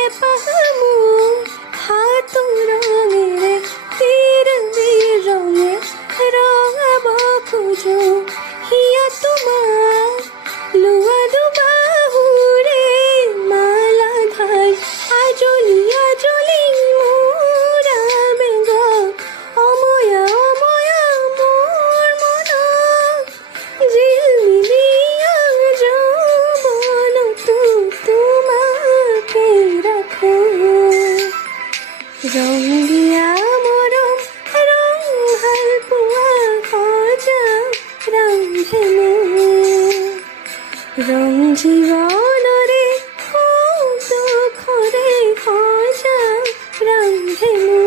হেপাহামু হাতু রঙেৰে তীৰ বিৰঙে ৰঙাব খোজো হিয়া তোমাৰ লোৱা দুবাহুৰে মালা ধাই আজলি আজলি মোৰা বেগ অময়া অময়া মোৰ মনত জিলমিলিয়া যৌৱনতো তোমাকে ৰাখো ৰং দিয়া মৰম ৰং ভাল পোৱা সজা ৰান্ধেনো ৰং জীৱনৰে সুখ দুখৰে সজা ৰান্ধেনো